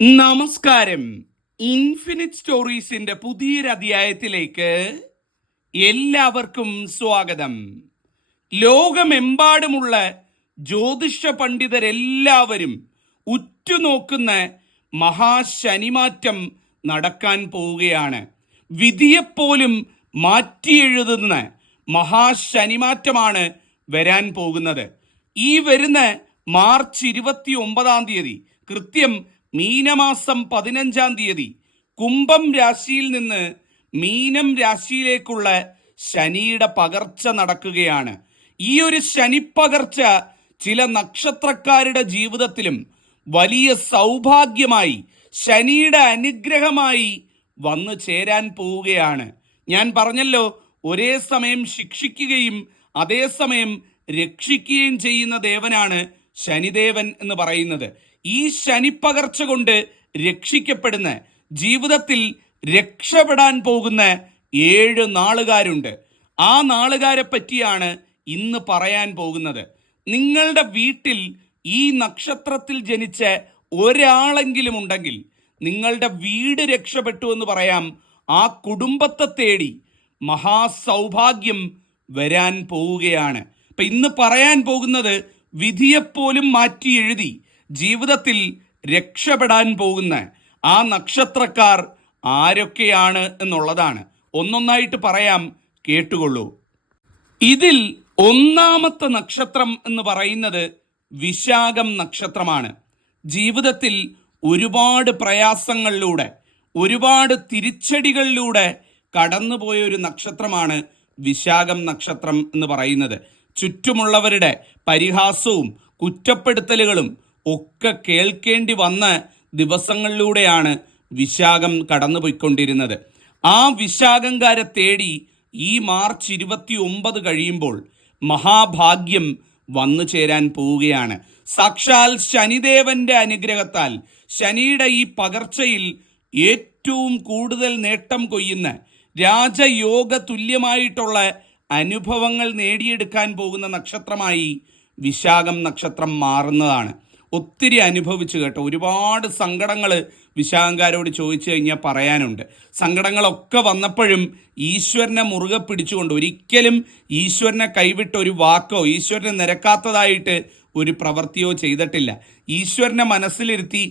നമസ്കാരം. ഇൻഫിനിറ്റ് സ്റ്റോറീസിന്റെ പുതിയൊരു അധ്യായത്തിലേക്ക് എല്ലാവർക്കും സ്വാഗതം. ലോകമെമ്പാടുമുള്ള ജ്യോതിഷ പണ്ഡിതരെല്ലാവരും ഉറ്റുനോക്കുന്ന മഹാശനിമാറ്റം നടക്കാൻ പോവുകയാണ്. വിധിയെപ്പോലും മാറ്റിയെഴുതുന്ന മഹാശനിമാറ്റമാണ് വരാൻ പോകുന്നത്. ഈ വരുന്ന മാർച്ച് 29 കൃത്യം മീനമാസം 15 കുംഭം രാശിയിൽ നിന്ന് മീനം രാശിയിലേക്കുള്ള ശനിയുടെ പകർച്ച നടക്കുകയാണ്. ഈ ഒരു ശനിപ്പകർച്ച ചില നക്ഷത്രക്കാരുടെ ജീവിതത്തിലും വലിയ സൗഭാഗ്യമായി, ശനിയുടെ അനുഗ്രഹമായി വന്നു ചേരാൻ പോവുകയാണ്. ഞാൻ പറഞ്ഞല്ലോ, ഒരേ സമയം ശിക്ഷിക്കുകയും അതേസമയം രക്ഷിക്കുകയും ചെയ്യുന്ന ദേവനാണ് ശനിദേവൻ എന്ന് പറയുന്നത്. ഈ ശനിപ്പകർച്ച കൊണ്ട് രക്ഷിക്കപ്പെടുന്ന, ജീവിതത്തിൽ രക്ഷപ്പെടാൻ പോകുന്ന 7 നാളുകാരുണ്ട്. ആ നാളുകാരെ പറ്റിയാണ് ഇന്ന് പറയാൻ പോകുന്നത്. നിങ്ങളുടെ വീട്ടിൽ ഈ നക്ഷത്രത്തിൽ ജനിച്ച ഒരാളെങ്കിലും ഉണ്ടെങ്കിൽ നിങ്ങളുടെ വീട് രക്ഷപ്പെട്ടു എന്ന് പറയാം. ആ കുടുംബത്തെ തേടി മഹാസൗഭാഗ്യം വരാൻ പോവുകയാണ്. അപ്പൊ ഇന്ന് പറയാൻ പോകുന്നത് വിധിയെപ്പോലും മാറ്റി എഴുതി ജീവിതത്തിൽ രക്ഷപ്പെടാൻ പോകുന്ന ആ നക്ഷത്രക്കാർ ആരൊക്കെയാണ് എന്നുള്ളതാണ്. ഒന്നൊന്നായിട്ട് പറയാം, കേട്ടുകൊള്ളൂ. ഇതിൽ ഒന്നാമത്തെ നക്ഷത്രം എന്ന് പറയുന്നത് വിശാഖം നക്ഷത്രമാണ്. ജീവിതത്തിൽ ഒരുപാട് പ്രയാസങ്ങളിലൂടെ, ഒരുപാട് തിരിച്ചടികളിലൂടെ കടന്നുപോയ ഒരു നക്ഷത്രമാണ് വിശാഖം നക്ഷത്രം എന്ന് പറയുന്നത്. ചുറ്റുമുള്ളവരുടെ പരിഹാസവും കുറ്റപ്പെടുത്തലുകളും ഒക്കെ കേൾക്കേണ്ടി വന്ന ദിവസങ്ങളിലൂടെയാണ് വിശാഖം കടന്നുപോയിക്കൊണ്ടിരുന്നത്. ആ വിശാഖംകാരെ തേടി ഈ മാർച്ച് 29 കഴിയുമ്പോൾ മഹാഭാഗ്യം വന്നു ചേരാൻ പോവുകയാണ്. സാക്ഷാൽ ശനിദേവന്റെ അനുഗ്രഹത്താൽ ശനിയുടെ ഈ പകർച്ചയിൽ ഏറ്റവും കൂടുതൽ നേട്ടം കൊയ്യുന്ന, രാജയോഗ തുല്യമായിട്ടുള്ള അനുഭവങ്ങൾ നേടിയെടുക്കാൻ പോകുന്ന നക്ഷത്രമായി വിശാഖം നക്ഷത്രം മാറുന്നതാണ്. ഒത്തിരി അനുഭവിച്ചു കേട്ടോ. ഒരുപാട് സങ്കടങ്ങൾ വിശാഖംകാരോട് ചോദിച്ചു കഴിഞ്ഞാൽ പറയാനുണ്ട്. സങ്കടങ്ങളൊക്കെ വന്നപ്പോഴും ഈശ്വരനെ മുറുകെ പിടിച്ചുകൊണ്ട്, ഒരിക്കലും ഈശ്വരനെ കൈവിട്ട ഒരു വാക്കോ ഈശ്വരനെ നിരക്കാത്തതായിട്ട് ഒരു പ്രവൃത്തിയോ ചെയ്തിട്ടില്ല. ഈശ്വരനെ മനസ്സിലിരുത്തി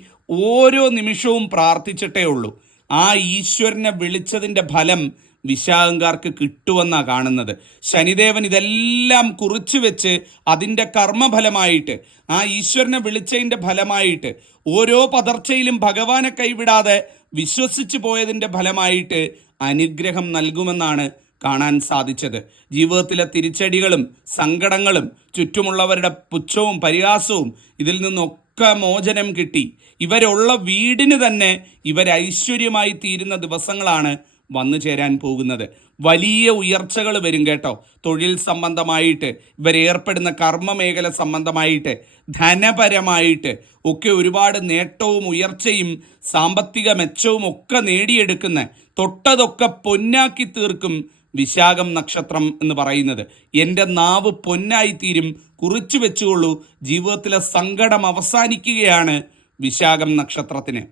ഓരോ നിമിഷവും പ്രാർത്ഥിച്ചിട്ടേ ഉള്ളൂ. ആ ഈശ്വരനെ വിളിച്ചതിൻ്റെ ഫലം വിശാഖംകാർക്ക് കിട്ടുമെന്നാണ് കാണുന്നത്. ശനിദേവൻ ഇതെല്ലാം കുറിച്ചു വെച്ച് അതിൻ്റെ കർമ്മഫലമായിട്ട്, ആ ഈശ്വരനെ വിളിച്ചതിൻ്റെ ഫലമായിട്ട്, ഓരോ പതർച്ചയിലും ഭഗവാനെ കൈവിടാതെ വിശ്വസിച്ചു പോയതിൻ്റെ ഫലമായിട്ട് അനുഗ്രഹം നൽകുമെന്നാണ് കാണാൻ സാധിച്ചത്. ജീവിതത്തിലെ തിരിച്ചടികളും സങ്കടങ്ങളും ചുറ്റുമുള്ളവരുടെ പുച്ഛവും പരിഹാസവും ഇതിൽ നിന്നൊക്കെ മോചനം കിട്ടി. ഇവരുള്ള വീടിന് തന്നെ ഇവരൈശ്വര്യമായി തീരുന്ന ദിവസങ്ങളാണ് വന്നു ചേരാൻ പോകുന്നത്. വലിയ ഉയർച്ചകൾ വരും കേട്ടോ. തൊഴിൽ സംബന്ധമായിട്ട്, ഇവരേർപ്പെടുന്ന കർമ്മ മേഖല സംബന്ധമായിട്ട്, ധനപരമായിട്ട് ഒക്കെ ഒരുപാട് നേട്ടവും ഉയർച്ചയും സാമ്പത്തിക മെച്ചവും ഒക്കെ നേടിയെടുക്കുന്ന, തൊട്ടതൊക്കെ പൊന്നാക്കി തീർക്കും വിശാഖം നക്ഷത്രം എന്ന് പറയുന്നത്. എൻ്റെ നാവ് പൊന്നായിത്തീരും, കുറിച്ചു വെച്ചുകൊള്ളൂ. ജീവിതത്തിലെ സങ്കടം അവസാനിക്കുകയാണ് വിശാഖം നക്ഷത്രത്തിന്.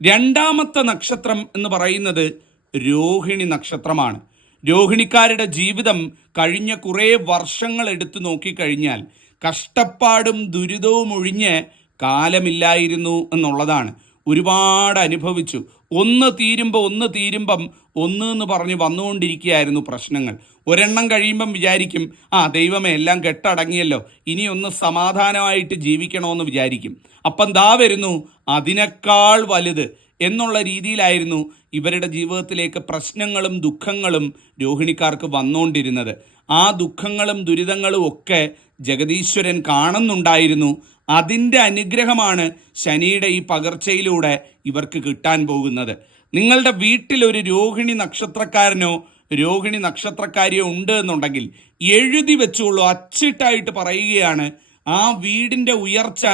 രണ്ടാമത്തെ നക്ഷത്രം എന്ന് പറയുന്നത് രോഹിണി നക്ഷത്രമാണ്. രോഹിണിക്കാരുടെ ജീവിതം കഴിഞ്ഞ കുറേ വർഷങ്ങൾ എടുത്തു നോക്കിക്കഴിഞ്ഞാൽ കഷ്ടപ്പാടും ദുരിതവും ഒഴിഞ്ഞ് കാലമില്ലായിരുന്നു എന്നുള്ളതാണ്. ഒരുപാട് അനുഭവിച്ചു. ഒന്ന് തീരുമ്പം ഒന്ന് എന്ന് പറഞ്ഞ് വന്നുകൊണ്ടിരിക്കുകയായിരുന്നു പ്രശ്നങ്ങൾ. ഒരെണ്ണം കഴിയുമ്പം വിചാരിക്കും, ദൈവമേ എല്ലാം കെട്ടടങ്ങിയല്ലോ, ഇനി ഒന്ന് സമാധാനമായിട്ട് ജീവിക്കണമെന്ന് വിചാരിക്കും. അപ്പം ദാ വരുന്നു അതിനേക്കാൾ വലുത് എന്നുള്ള രീതിയിലായിരുന്നു ഇവരുടെ ജീവിതത്തിലേക്ക് പ്രശ്നങ്ങളും ദുഃഖങ്ങളും രോഹിണിക്കാർക്ക് വന്നുകൊണ്ടിരുന്നത്. ആ ദുഃഖങ്ങളും ദുരിതങ്ങളും ഒക്കെ ജഗദീശ്വരൻ കാണുന്നുണ്ടായിരുന്നു. അതിൻ്റെ അനുഗ്രഹമാണ് ശനിയുടെ ഈ പകർച്ചയിലൂടെ ഇവർക്ക് കിട്ടാൻ പോകുന്നത്. നിങ്ങളുടെ വീട്ടിൽ ഒരു രോഹിണി നക്ഷത്രക്കാരനോ രോഹിണി നക്ഷത്രക്കാരിയോ ഉണ്ട് എന്നുണ്ടെങ്കിൽ എഴുതി വെച്ചോളൂ. അച്ചിട്ടായിട്ട് പറയുകയാണ്, ആ വീടിൻ്റെ ഉയർച്ച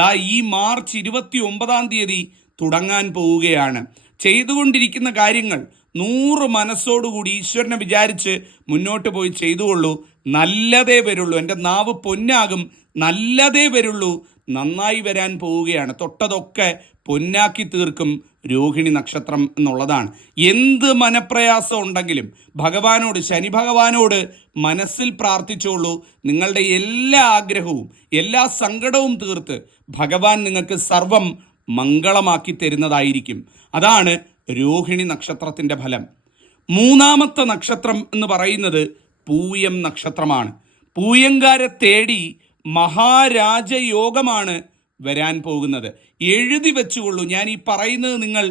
ദാ ഈ മാർച്ച് 29 തുടങ്ങാൻ പോവുകയാണ്. ചെയ്തുകൊണ്ടിരിക്കുന്ന കാര്യങ്ങൾ 100 മനസ്സോടുകൂടി ഈശ്വരനെ വിചാരിച്ച് മുന്നോട്ട് പോയി ചെയ്തുകൊള്ളൂ. നല്ലതേ വരുള്ളൂ. എൻ്റെ നാവ് പൊന്നാകും, നല്ലതേ വരുള്ളൂ. നന്നായി വരാൻ പോവുകയാണ്. തൊട്ടതൊക്കെ പൊന്നാക്കി തീർക്കും രോഹിണി നക്ഷത്രം എന്നുള്ളതാണ്. എന്ത് മനപ്രയാസം ഉണ്ടെങ്കിലും ഭഗവാനോട്, ശനി ഭഗവാനോട് മനസ്സിൽ പ്രാർത്ഥിച്ചോളൂ. നിങ്ങളുടെ എല്ലാ ആഗ്രഹവും എല്ലാ സങ്കടവും തീർത്ത് ഭഗവാൻ നിങ്ങൾക്ക് സർവം മംഗളമാക്കി തരുന്നതായിരിക്കും. അതാണ് രോഹിണി നക്ഷത്രത്തിൻ്റെ ഫലം. മൂന്നാമത്തെ നക്ഷത്രം എന്ന് പറയുന്നത് പൂയം നക്ഷത്രമാണ്. പൂയങ്കാരെ തേടി മഹാരാജയോഗമാണ് വരാൻ പോകുന്നത്. എഴുതി വെച്ചുകൊള്ളൂ, ഞാൻ ഈ പറയുന്നത് നിങ്ങൾ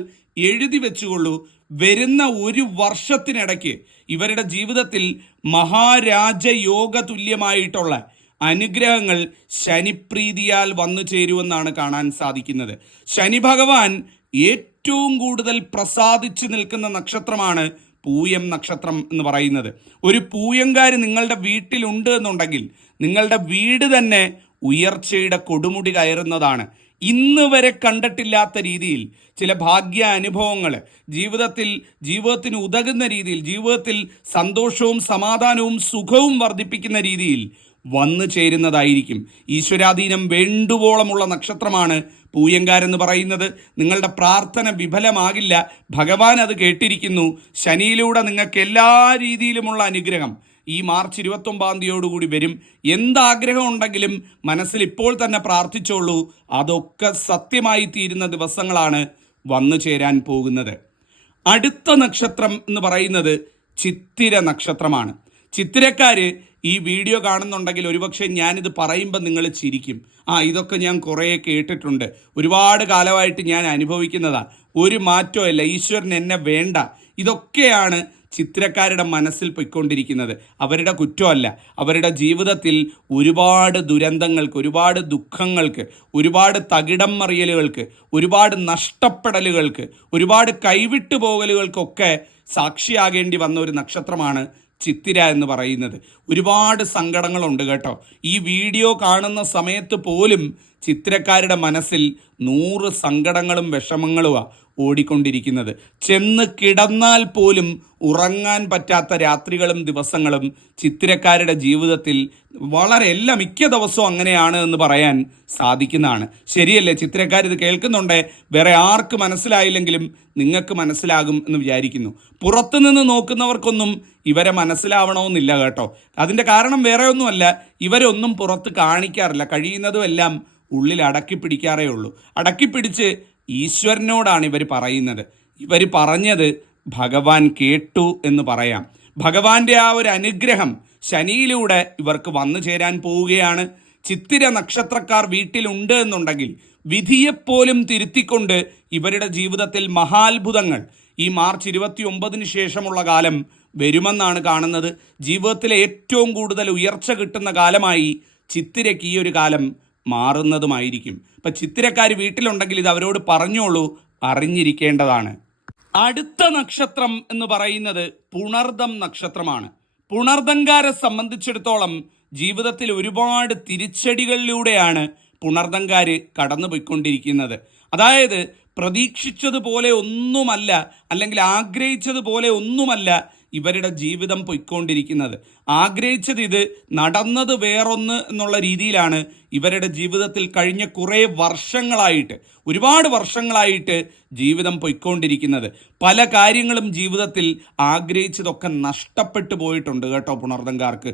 എഴുതി വെച്ചുകൊള്ളൂ. വരുന്ന ഒരു വർഷത്തിനിടയ്ക്ക് ഇവരുടെ ജീവിതത്തിൽ മഹാരാജയോഗ തുല്യമായിട്ടുള്ള അനുഗ്രഹങ്ങൾ ശനിപ്രീതിയാൽ വന്നു ചേരുമെന്നാണ് കാണാൻ സാധിക്കുന്നത്. ശനി ഭഗവാൻ ഏറ്റവും കൂടുതൽ പ്രസാദിച്ചു നിൽക്കുന്ന നക്ഷത്രമാണ് പൂയം നക്ഷത്രം എന്ന് പറയുന്നത്. ഒരു പൂയങ്കാര് നിങ്ങളുടെ വീട്ടിലുണ്ട് എന്നുണ്ടെങ്കിൽ നിങ്ങളുടെ വീട് തന്നെ ഉയർച്ചയുടെ കൊടുമുടി കയറുന്നതാണ്. ഇന്ന് വരെ കണ്ടിട്ടില്ലാത്ത രീതിയിൽ ചില ഭാഗ്യ അനുഭവങ്ങൾ ജീവിതത്തിന് ഉതകുന്ന രീതിയിൽ, ജീവിതത്തിൽ സന്തോഷവും സമാധാനവും സുഖവും വർദ്ധിപ്പിക്കുന്ന രീതിയിൽ വന്നു ചേരുന്നതായിരിക്കും. ഈശ്വരാധീനം വേണ്ടുവോളമുള്ള നക്ഷത്രമാണ് പൂയങ്കാരെന്ന് പറയുന്നത്. നിങ്ങളുടെ പ്രാർത്ഥന വിഫലമാകില്ല, ഭഗവാൻ അത് കേട്ടിരിക്കുന്നു. ശനിയിലൂടെ നിങ്ങൾക്ക് എല്ലാ രീതിയിലുമുള്ള അനുഗ്രഹം ഈ മാർച്ച് 29 വരും. എന്താഗ്രഹം ഉണ്ടെങ്കിലും മനസ്സിൽ ഇപ്പോൾ തന്നെ പ്രാർത്ഥിച്ചോളൂ. അതൊക്കെ സത്യമായി തീരുന്ന ദിവസങ്ങളാണ് വന്നു ചേരാൻ പോകുന്നത്. അടുത്ത നക്ഷത്രം എന്ന് പറയുന്നത് ചിത്തിര നക്ഷത്രമാണ്. ചിത്തിരക്കാര് ഈ വീഡിയോ കാണുന്നുണ്ടെങ്കിൽ ഒരുപക്ഷെ ഞാനിത് പറയുമ്പോൾ നിങ്ങൾ ചിരിക്കും. ഇതൊക്കെ ഞാൻ കുറേ കേട്ടിട്ടുണ്ട്, ഒരുപാട് കാലമായിട്ട് ഞാൻ അനുഭവിക്കുന്നതാണ്, ഒരു മാറ്റമല്ല, ഈശ്വരൻ എന്നെ വേണ്ട. ഇതൊക്കെയാണ് ചിത്രക്കാരുടെ മനസ്സിൽ പൊയ്ക്കൊണ്ടിരിക്കുന്നത്. അവരുടെ കുറ്റമല്ല. അവരുടെ ജീവിതത്തിൽ ഒരുപാട് ദുരന്തങ്ങൾക്ക്, ഒരുപാട് ദുഃഖങ്ങൾക്ക്, ഒരുപാട് തകിടം മറിയലുകൾക്ക്, ഒരുപാട് നഷ്ടപ്പെടലുകൾക്ക്, ഒരുപാട് കൈവിട്ടു പോകലുകൾക്കൊക്കെ സാക്ഷിയാകേണ്ടി വന്ന ഒരു നക്ഷത്രമാണ് ചിത്തിര എന്ന് പറയുന്നത്. ഒരുപാട് സങ്കടങ്ങളുണ്ട് കേട്ടോ. ഈ വീഡിയോ കാണുന്ന സമയത്ത് പോലും ചിത്രക്കാരുടെ മനസ്സിൽ 100 സങ്കടങ്ങളും വിഷമങ്ങളുമാണ് ഓടിക്കൊണ്ടിരിക്കുന്നത്. ചെന്ന് കിടന്നാൽ പോലും ഉറങ്ങാൻ പറ്റാത്ത രാത്രികളും ദിവസങ്ങളും ചിത്തിരക്കാരുടെ ജീവിതത്തിൽ മിക്ക ദിവസവും അങ്ങനെയാണ് എന്ന് പറയാൻ സാധിക്കുന്നതാണ്. ശരിയല്ലേ? ചിത്തിരക്കാർ ഇത് കേൾക്കുന്നുണ്ട്. വേറെ ആർക്ക് മനസ്സിലായില്ലെങ്കിലും നിങ്ങൾക്ക് മനസ്സിലാകും എന്ന് വിചാരിക്കുന്നു. പുറത്തുനിന്ന് നോക്കുന്നവർക്കൊന്നും ഇവരെ മനസ്സിലാവണമെന്നില്ല കേട്ടോ. അതിൻ്റെ കാരണം വേറെ ഒന്നുമല്ല, ഇവരൊന്നും പുറത്ത് കാണിക്കാറില്ല. കഴിയുന്നതും എല്ലാം ഉള്ളിൽ അടക്കി പിടിക്കാറേ ഉള്ളൂ. അടക്കിപ്പിടിച്ച് ഈശ്വരനോടാണ് ഇവർ പറയുന്നത്. ഇവർ പറഞ്ഞത് ഭഗവാൻ കേട്ടു എന്ന് പറയാം. ഭഗവാന്റെ ആ ഒരു അനുഗ്രഹം ശനിയിലൂടെ ഇവർക്ക് വന്നു ചേരാൻ പോവുകയാണ്. ചിത്തിര നക്ഷത്രക്കാർ വീട്ടിലുണ്ട് എന്നുണ്ടെങ്കിൽ വിധിയെപ്പോലും തിരുത്തിക്കൊണ്ട് ഇവരുടെ ജീവിതത്തിൽ മഹാത്ഭുതങ്ങൾ ഈ മാർച്ച് 29 ശേഷമുള്ള കാലം വരുമെന്നാണ് കാണുന്നത്. ജീവിതത്തിലെ ഏറ്റവും കൂടുതൽ ഉയർച്ച കിട്ടുന്ന കാലമായി ചിത്തിരയ്ക്ക് ഈ ഒരു കാലം മാറുന്നതുമായിരിക്കും. അപ്പം ചിത്തിരക്കാർ വീട്ടിലുണ്ടെങ്കിൽ ഇത് അവരോട് പറഞ്ഞോളൂ, അറിഞ്ഞിരിക്കേണ്ടതാണ്. അടുത്ത നക്ഷത്രം എന്ന് പറയുന്നത് പുണർദം നക്ഷത്രമാണ്. പുണർദങ്കാരെ സംബന്ധിച്ചിടത്തോളം ജീവിതത്തിൽ ഒരുപാട് തിരിച്ചടികളിലൂടെയാണ് പുണർദങ്കാര് കടന്നുപോയിക്കൊണ്ടിരിക്കുന്നത്. അതായത് പ്രതീക്ഷിച്ചതുപോലെ ഒന്നുമല്ല, അല്ലെങ്കിൽ ആഗ്രഹിച്ചതുപോലെ ഒന്നുമല്ല ഇവരുടെ ജീവിതം പൊയ്ക്കൊണ്ടിരിക്കുന്നത്. ആഗ്രഹിച്ചത് ഇത്, നടന്നത് വേറൊന്ന് എന്നുള്ള രീതിയിലാണ് ഇവരുടെ ജീവിതത്തിൽ കഴിഞ്ഞ കുറേ വർഷങ്ങളായിട്ട്, ഒരുപാട് വർഷങ്ങളായിട്ട് ജീവിതം പൊയ്ക്കൊണ്ടിരിക്കുന്നത്. പല കാര്യങ്ങളും ജീവിതത്തിൽ ആഗ്രഹിച്ചതൊക്കെ നഷ്ടപ്പെട്ടു പോയിട്ടുണ്ട് കേട്ടോ പുണർദങ്കാർക്ക്.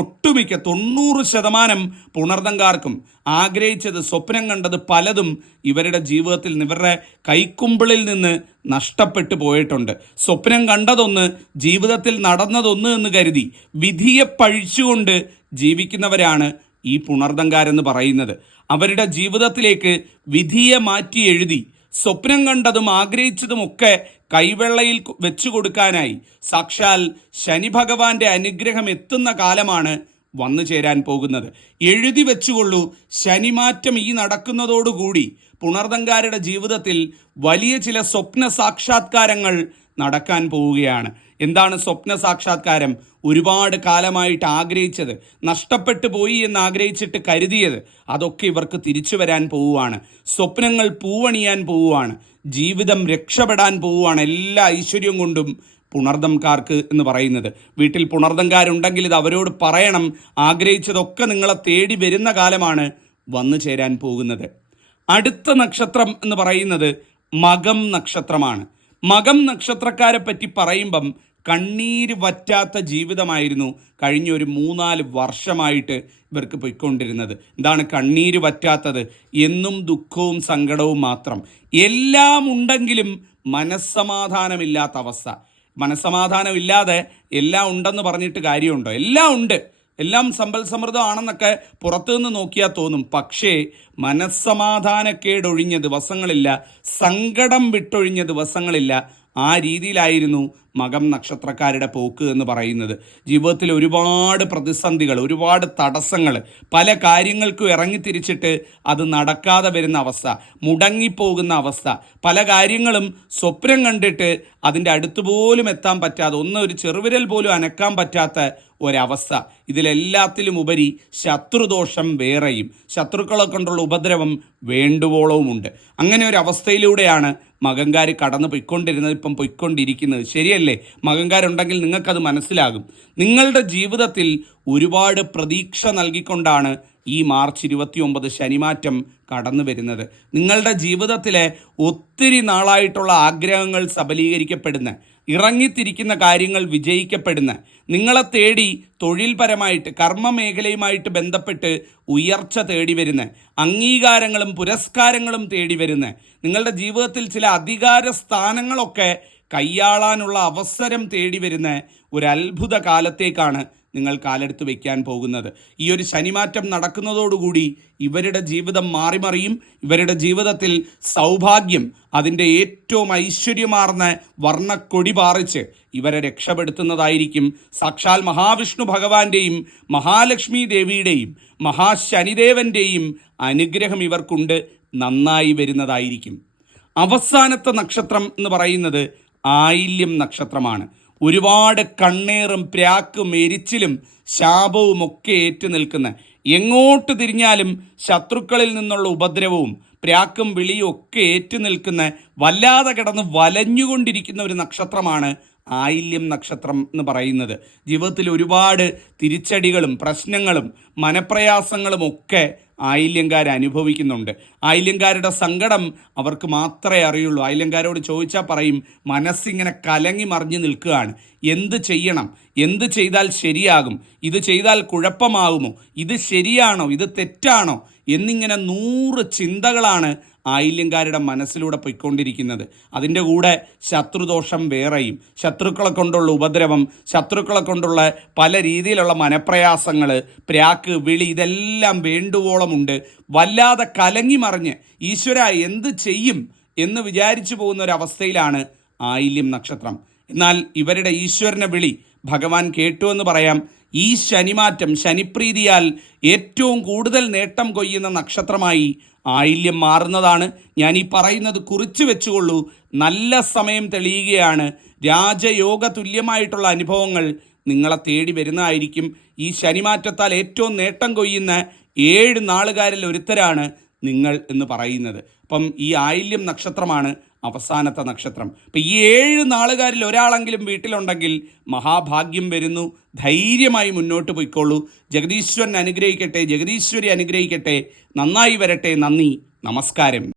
ഒട്ടുമിക്ക 90% പുണർദങ്കാർക്കും ആഗ്രഹിച്ചത്, സ്വപ്നം കണ്ടത് പലതും ഇവരുടെ ജീവിതത്തിൽ ഇവരുടെ കൈക്കുമ്പിളിൽ നിന്ന് നഷ്ടപ്പെട്ടു പോയിട്ടുണ്ട്. സ്വപ്നം കണ്ടതൊന്ന്, ജീവിതത്തിൽ നടന്നതൊന്ന് എന്ന് കരുതി വിധിയെ പഴിച്ചുകൊണ്ട് ജീവിക്കുന്നവരാണ് ഈ പുണർദങ്കാരെന്ന് പറയുന്നത്. അവരുടെ ജീവിതത്തിലേക്ക് വിധിയെ മാറ്റി എഴുതി സ്വപ്നം കണ്ടതും ആഗ്രഹിച്ചതുമൊക്കെ കൈവെള്ളയിൽ വെച്ചു കൊടുക്കാനായി സാക്ഷാൽ ശനി ഭഗവാന്റെ അനുഗ്രഹം എത്തുന്ന കാലമാണ് വന്നു ചേരാൻ പോകുന്നത്. എഴുതി വെച്ചുകൊള്ളൂ, ശനിമാറ്റം ഈ നടക്കുന്നതോടുകൂടി പുണർദങ്കാരുടെ ജീവിതത്തിൽ വലിയ ചില സ്വപ്ന സാക്ഷാത്കാരങ്ങൾ നടക്കാൻ പോവുകയാണ്. എന്താണ് സ്വപ്ന സാക്ഷാത്കാരം? ഒരുപാട് കാലമായിട്ട് ആഗ്രഹിച്ചത്, നഷ്ടപ്പെട്ടു പോയി എന്ന് ആഗ്രഹിച്ചിട്ട് കരുതിയത്, അതൊക്കെ ഇവർക്ക് തിരിച്ചു വരാൻ പോവുകയാണ്. സ്വപ്നങ്ങൾ പൂവണിയാൻ പോവുകയാണ്. ജീവിതം രക്ഷപ്പെടാൻ പോവുകയാണ് എല്ലാ ഐശ്വര്യം കൊണ്ടും പുണർദംകാർക്ക് എന്ന് പറയുന്നത്. വീട്ടിൽ പുണർദംകാരുണ്ടെങ്കിൽ ഇത് അവരോട് പറയണം. ആഗ്രഹിച്ചതൊക്കെ നിങ്ങളെ തേടി വരുന്ന കാലമാണ് വന്നു ചേരാൻ പോകുന്നത്. അടുത്ത നക്ഷത്രം എന്ന് പറയുന്നത് മകം നക്ഷത്രമാണ്. മകം നക്ഷത്രക്കാരെ പറ്റി പറയുമ്പം കണ്ണീര് വറ്റാത്ത ജീവിതമായിരുന്നു കഴിഞ്ഞ ഒരു 3-4 വർഷമായിട്ട് ഇവർക്ക് പോയിക്കൊണ്ടിരുന്നത്. എന്താണ് കണ്ണീര് വറ്റാത്തത്? എന്നും ദുഃഖവും സങ്കടവും മാത്രം. എല്ലാം ഉണ്ടെങ്കിലും മനസ്സമാധാനമില്ലാത്ത അവസ്ഥ. മനസ്സമാധാനമില്ലാതെ എല്ലാം ഉണ്ടെന്ന് പറഞ്ഞിട്ട് കാര്യമുണ്ടോ? എല്ലാം ഉണ്ട്, എല്ലാം സമ്പൽ സമൃദ്ധമാണെന്നൊക്കെ പുറത്തുനിന്ന് നോക്കിയാൽ തോന്നും. പക്ഷേ മനസ്സമാധാനക്കേടൊഴിഞ്ഞ ദിവസങ്ങളില്ല, സങ്കടം വിട്ടൊഴിഞ്ഞ ദിവസങ്ങളില്ല. ആ രീതിയിലായിരുന്നു മകം നക്ഷത്രക്കാരുടെ പോക്ക് എന്ന് പറയുന്നത്. ജീവിതത്തിൽ ഒരുപാട് പ്രതിസന്ധികൾ, ഒരുപാട് തടസ്സങ്ങൾ, പല കാര്യങ്ങൾക്കും ഇറങ്ങിത്തിരിച്ചിട്ട് അത് നടക്കാതെ വരുന്ന അവസ്ഥ, മുടങ്ങിപ്പോകുന്ന അവസ്ഥ, പല കാര്യങ്ങളും സ്വപ്നം കണ്ടിട്ട് അതിൻ്റെ അടുത്ത് പോലും എത്താൻ പറ്റാതെ, ഒരു ചെറുവിരൽ പോലും അനക്കാൻ പറ്റാത്ത ഒരവസ്ഥ. ഇതിലെല്ലാത്തിലും ഉപരി ശത്രുദോഷം വേറെയും, ശത്രുക്കളെ കൊണ്ടുള്ള ഉപദ്രവം വേണ്ടുവോളവുമുണ്ട്. അങ്ങനെ ഒരു അവസ്ഥയിലൂടെയാണ് മകൻകാർ കടന്നു പൊയ്ക്കൊണ്ടിരുന്നത്, ഇപ്പം പൊയ്ക്കൊണ്ടിരിക്കുന്നത്. ശരിയല്ലേ? മകൻകാരുണ്ടെങ്കിൽ നിങ്ങൾക്കത് മനസ്സിലാകും. നിങ്ങളുടെ ജീവിതത്തിൽ ഒരുപാട് പ്രതീക്ഷ നൽകിക്കൊണ്ടാണ് ഈ മാർച്ച് 29 ശനിമാറ്റം കടന്നു വരുന്നത്. നിങ്ങളുടെ ജീവിതത്തിലെ ഒത്തിരി നാളായിട്ടുള്ള ആഗ്രഹങ്ങൾ സബലീകരിക്കപ്പെടുന്ന, ഇറങ്ങിത്തിരിക്കുന്ന കാര്യങ്ങൾ വിജയിക്കപ്പെടുന്ന, നിങ്ങളെ തേടി തൊഴിൽപരമായിട്ട് കർമ്മമേഖലയുമായിട്ട് ബന്ധപ്പെട്ട് ഉയർച്ച തേടി വരുന്ന, അംഗീകാരങ്ങളും പുരസ്കാരങ്ങളും തേടി വരുന്ന, നിങ്ങളുടെ ജീവിതത്തിൽ ചില അധികാര സ്ഥാനങ്ങളൊക്കെ കൈയാളാനുള്ള അവസരം തേടി വരുന്ന ഒരു അത്ഭുത കാലത്തേക്കാണ് നിങ്ങൾ കാലെടുത്ത് വയ്ക്കാൻ പോകുന്നത്. ഈ ഒരു ശനിമാറ്റം നടക്കുന്നതോടുകൂടി ഇവരുടെ ജീവിതം മാറിമറിയും. ഇവരുടെ ജീവിതത്തിൽ സൗഭാഗ്യം അതിൻ്റെ ഏറ്റവും ഐശ്വര്യമാർന്ന വർണ്ണക്കൊടി പാറിച്ച് ഇവരെ രക്ഷപ്പെടുത്തുന്നതായിരിക്കും. സാക്ഷാൽ മഹാവിഷ്ണു ഭഗവാന്റെയും മഹാലക്ഷ്മി ദേവിയുടെയും മഹാശനിദേവന്റെയും അനുഗ്രഹം ഇവർക്കുണ്ട്, നന്നായി വരുന്നതായിരിക്കും. അവസാനത്തെ നക്ഷത്രം എന്ന് പറയുന്നത് ആയില്യം നക്ഷത്രമാണ്. ഒരുപാട് കണ്ണേറും പ്രാക്കും എരിച്ചിലും ശാപവും ഒക്കെ ഏറ്റു നിൽക്കുന്ന, എങ്ങോട്ട് തിരിഞ്ഞാലും ശത്രുക്കളിൽ നിന്നുള്ള ഉപദ്രവവും പ്രാക്കും വിളിയും ഒക്കെ ഏറ്റു നിൽക്കുന്ന, വല്ലാതെ കിടന്ന് വലഞ്ഞുകൊണ്ടിരിക്കുന്ന ഒരു നക്ഷത്രമാണ് ആയില്യം നക്ഷത്രം എന്ന് പറയുന്നത്. ജീവിതത്തിൽ ഒരുപാട് തിരിച്ചടികളും പ്രശ്നങ്ങളും മനപ്രയാസങ്ങളും ഒക്കെ ആയില്യംകാർ അനുഭവിക്കുന്നുണ്ട്. ആയില്യംകാരുടെ സങ്കടം അവർക്ക് മാത്രമേ അറിയുള്ളൂ. ആയില്യംകാരോട് ചോദിച്ചാൽ പറയും, മനസ്സിങ്ങനെ കലങ്ങി മറിഞ്ഞു നിൽക്കുകയാണ്. എന്ത് ചെയ്യണം? എന്ത് ചെയ്താൽ ശരിയാകും? ഇത് ചെയ്താൽ കുഴപ്പമാകുമോ? ഇത് ശരിയാണോ? ഇത് തെറ്റാണോ? എന്നിങ്ങനെ 100 ചിന്തകളാണ് ആയില്യംകാരുടെ മനസ്സിലൂടെ പൊയ്ക്കൊണ്ടിരിക്കുന്നത്. അതിൻ്റെ കൂടെ ശത്രുദോഷം വേറെയും, ശത്രുക്കളെ കൊണ്ടുള്ള ഉപദ്രവം, ശത്രുക്കളെ കൊണ്ടുള്ള പല രീതിയിലുള്ള മനപ്രയാസങ്ങൾ, പ്രാക്ക് വിളി, ഇതെല്ലാം വേണ്ടുവോളമുണ്ട്. വല്ലാതെ കലങ്ങി മറിഞ്ഞ് ഈശ്വര എന്ത് ചെയ്യും എന്ന് വിചാരിച്ചു പോകുന്ന ഒരവസ്ഥയിലാണ് ആയില്യം നക്ഷത്രം. എന്നാൽ ഇവരുടെ ഈശ്വരനെ വിളി ഭഗവാൻ കേട്ടു എന്ന് പറയാം. ഈ ശനിമാറ്റം ശനിപ്രീതിയാൽ ഏറ്റവും കൂടുതൽ നേട്ടം കൊയ്യുന്ന നക്ഷത്രമായി ആയില്യം മാറുന്നതാണ്. ഞാൻ ഈ പറയുന്നത് കുറിച്ചു വെച്ചുകൊള്ളൂ. നല്ല സമയം തെളിയുകയാണ്. രാജയോഗ തുല്യമായിട്ടുള്ള അനുഭവങ്ങൾ നിങ്ങളെ തേടി വരുന്നതായിരിക്കും. ഈ ശനിമാറ്റത്താൽ ഏറ്റവും നേട്ടം കൊയ്യുന്ന 7 നാളുകാരിൽ ഒരുത്തരാണ് നിങ്ങൾ എന്ന് പറയുന്നത്. അപ്പം ഈ ആയില്യം നക്ഷത്രമാണ് അവസാനത്തെ നക്ഷത്രം. അപ്പം ഈ 7 നാളുകാരിൽ ഒരാളെങ്കിലും വീട്ടിലുണ്ടെങ്കിൽ മഹാഭാഗ്യം വരുന്നു. ധൈര്യമായി മുന്നോട്ട് പോയിക്കോളൂ. ജഗദീശ്വരൻ അനുഗ്രഹിക്കട്ടെ, ജഗദീശ്വരി അനുഗ്രഹിക്കട്ടെ. നന്നായി വരട്ടെ. നന്ദി, നമസ്കാരം.